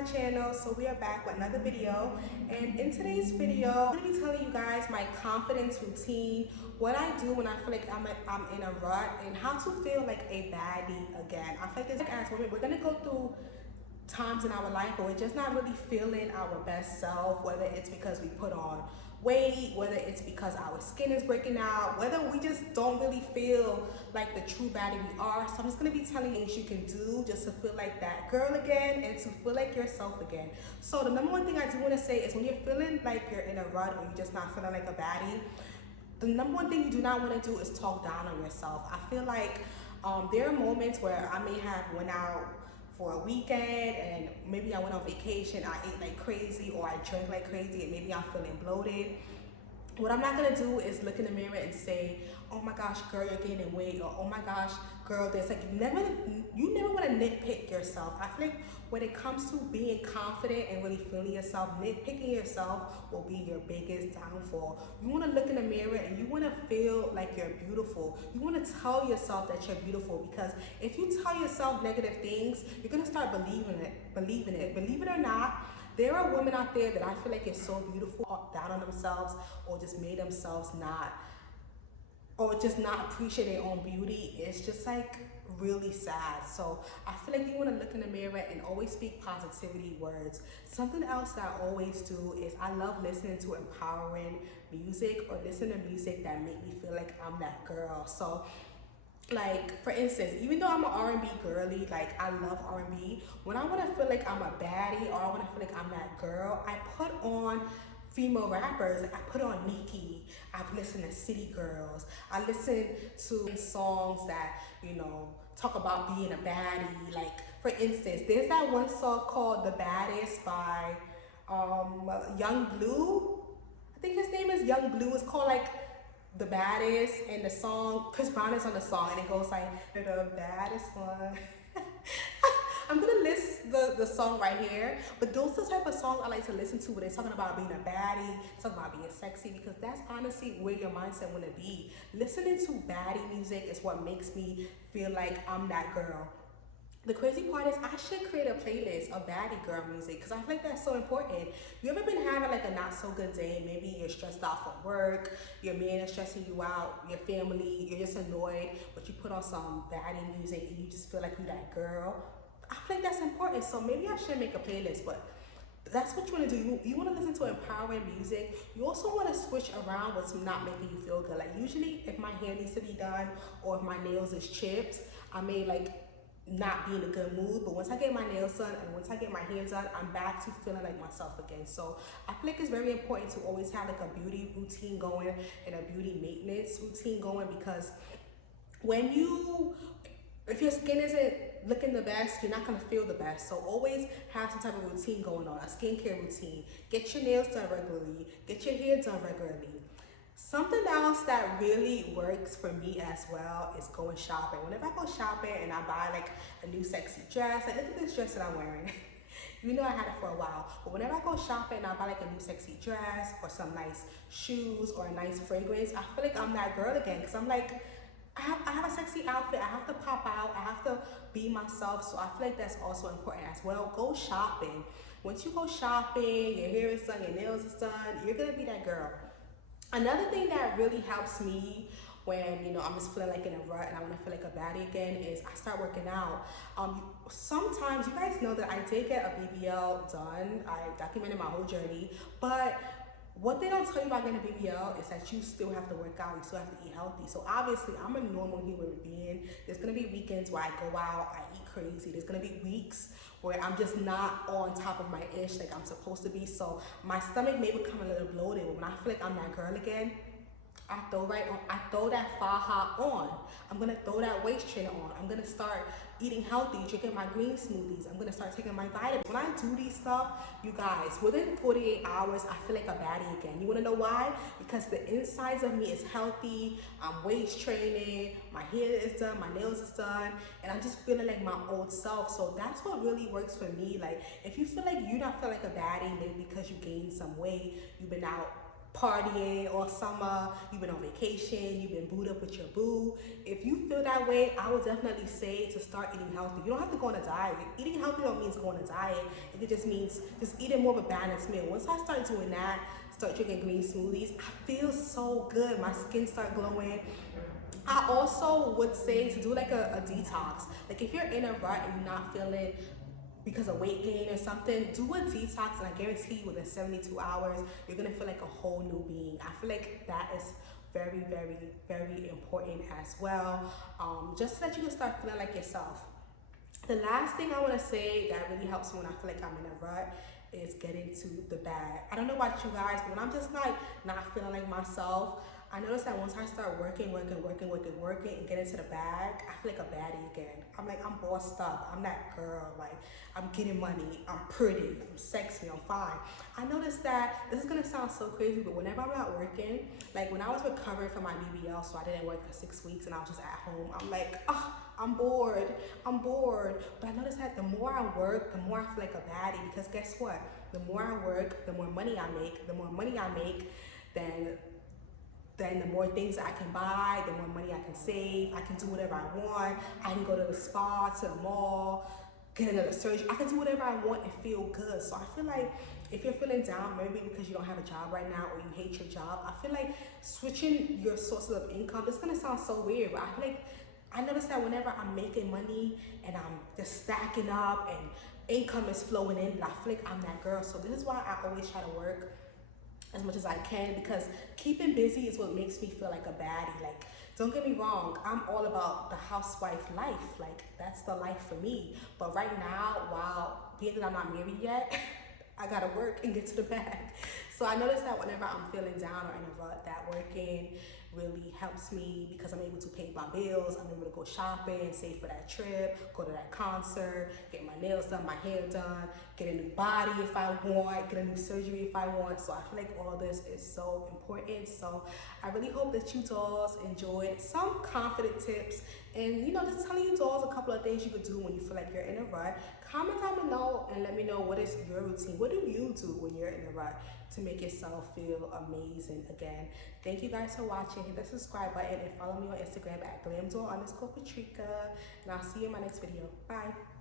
my channel. So we are back with another video, and in today's video I'm going to be telling you guys my confidence routine, what I do when I feel like I'm in a rut, and how to feel like a baddie again. I feel like this, as women, we're going to go through times in our life where we're just not really feeling our best self, whether it's because we put on weight, whether it's because our skin is breaking out, whether we just don't really feel like the true baddie we are. So I'm just gonna be telling you things you can do just to feel like that girl again and to feel like yourself again. So the number one thing I do want to say is when you're feeling like you're in a rut or you're just not feeling like a baddie, the number one thing you do not want to do is talk down on yourself. I feel like there are moments where I may have went out for a weekend and maybe I went on vacation, I ate like crazy or I drank like crazy and maybe I'm feeling bloated. What I'm not gonna do is look in the mirror and say, oh my gosh, girl, you're gaining weight, or oh my gosh, girl, there's like, you never wanna nitpick yourself. I feel like when it comes to being confident and really feeling yourself, nitpicking yourself will be your biggest downfall. You wanna look in the mirror and you wanna feel like you're beautiful. You wanna tell yourself that you're beautiful, because if you tell yourself negative things, you're gonna start believing it. Believe it or not, there are women out there that I feel like is so beautiful, down on themselves, or just made themselves not appreciate their own beauty. It's just like really sad. So I feel like you want to look in the mirror and always speak positivity words. Something else that I always do is I love listening to empowering music, or listen to music that make me feel like I'm that girl. So like, for instance, even though I'm an R&B girly, like I love R&B, when I want to feel like I'm a baddie or I want to feel like I'm that girl, I put on female rappers. I put on Nicki, I listen to City Girls, I listen to songs that, you know, talk about being a baddie. Like, for instance, there's that one song called The Baddest by Young Blue. I think his name is Young Blue. It's called like The Baddest, and the song, Chris Brown is on the song, and it goes like, you're the baddest one. I'm gonna list the song right here, but those are the type of songs I like to listen to, where they're talking about being a baddie, talking about being sexy, because that's honestly where your mindset wanna be. Listening to baddie music is what makes me feel like I'm that girl. The crazy part is I should create a playlist of baddie girl music, because I feel like that's so important. You ever been having like a not so good day? Maybe you're stressed out from work, your man is stressing you out, your family, you're just annoyed, but you put on some baddie music and you just feel like you're that girl. I feel like that's important. So maybe I should make a playlist, but that's what you want to do. You want to listen to empowering music. You also want to switch around what's not making you feel good. Like, usually if my hair needs to be done or if my nails is chipped, I may like not be in a good mood, but once I get my nails done and once I get my hair done, I'm back to feeling like myself again. So I feel like it's very important to always have like a beauty routine going and a beauty maintenance routine going, because if your skin isn't looking the best, you're not gonna feel the best. So always have some type of routine going on, a skincare routine. Get your nails done regularly, get your hair done regularly. Something else that really works for me as well is going shopping. Whenever I go shopping and I buy like a new sexy dress, like look at this dress that I'm wearing. You know I had it for a while, but whenever I go shopping and I buy like a new sexy dress or some nice shoes or a nice fragrance, I feel like I'm that girl again, because I'm like, I have a sexy outfit, I have to pop out, I have to be myself. So I feel like that's also important as well. Go shopping. Once you go shopping, your hair is done, your nails is done, you're gonna be that girl. Another thing that really helps me when, you know, I'm just feeling like in a rut and I want to feel like a baddie again is I start working out. Sometimes, you guys know that I did get a BBL done. I documented my whole journey, but what they don't tell you about getting a BBL is that you still have to work out, you still have to eat healthy. So obviously, I'm a normal human being. There's gonna be weekends where I go out, I eat crazy. There's gonna be weeks where I'm just not on top of my ish like I'm supposed to be. So my stomach may become a little bloated, but when I feel like I'm that girl again, I throw that faja on. I'm gonna throw that waist trainer on. I'm gonna start eating healthy, drinking my green smoothies. I'm gonna start taking my vitamins. When I do these stuff, you guys, within 48 hours, I feel like a baddie again. You wanna know why? Because the insides of me is healthy, I'm waist training, my hair is done, my nails is done, and I'm just feeling like my old self. So that's what really works for me. Like, if you feel like you don't feel like a baddie, maybe because you gained some weight, you've been out partying all summer, you've been on vacation, you've been booed up with your boo. If you feel that way, I would definitely say to start eating healthy. You don't have to go on a diet. Eating healthy don't mean going on a diet. It just means just eating more of a balanced meal. Once I start doing that, start drinking green smoothies, I feel so good. My skin start glowing. I also would say to do like a detox. Like if you're in a rut and you're not feeling because of weight gain or something, do a detox and I guarantee you within 72 hours, you're gonna feel like a whole new being. I feel like that is very, very, very important as well. Just so that you can start feeling like yourself. The last thing I wanna say that really helps me when I feel like I'm in a rut is getting to the bag. I don't know about you guys, but when I'm just like not feeling like myself, I notice that once I start working and get into the bag, I feel like a baddie again. I'm like, I'm bossed up. I'm that girl. Like, I'm getting money. I'm pretty. I'm sexy. I'm fine. I noticed that this is gonna sound so crazy, but whenever I'm not working, like when I was recovering from my BBL, so I didn't work for 6 weeks and I was just at home, I'm like, oh, I'm bored. I'm bored. But I noticed that the more I work, the more I feel like a baddie, because guess what? The more I work, the more money I make. The more money I make, then the more things I can buy, the more money I can save. I can do whatever I want. I can go to the spa, to the mall, get another surgery. I can do whatever I want and feel good. So I feel like if you're feeling down, maybe because you don't have a job right now or you hate your job, I feel like switching your sources of income, it's gonna sound so weird, but I feel like I notice that whenever I'm making money and I'm just stacking up and income is flowing in, I feel like I'm that girl. So this is why I always try to work as much as I can, because keeping busy is what makes me feel like a baddie. Like, don't get me wrong, I'm all about the housewife life. Like, that's the life for me. But right now, while being that I'm not married yet, I gotta work and get to the bag. So I notice that whenever I'm feeling down or in a rut, that working really helps me because I'm able to pay my bills. I'm able to go shopping, save for that trip, go to that concert, get my nails done, my hair done, get a new body if I want, get a new surgery if I want. So I feel like all this is so important. So I really hope that you dolls enjoyed some confident tips and, you know, just telling you dolls a couple of things you could do when you feel like you're in a rut. Comment down below and let me know what is your routine. What do you do when you're in a rut to make yourself feel amazing again? Thank you guys for watching. Hit the subscribe button and follow me on Instagram at glamdoll_Patrika. And I'll see you in my next video. Bye.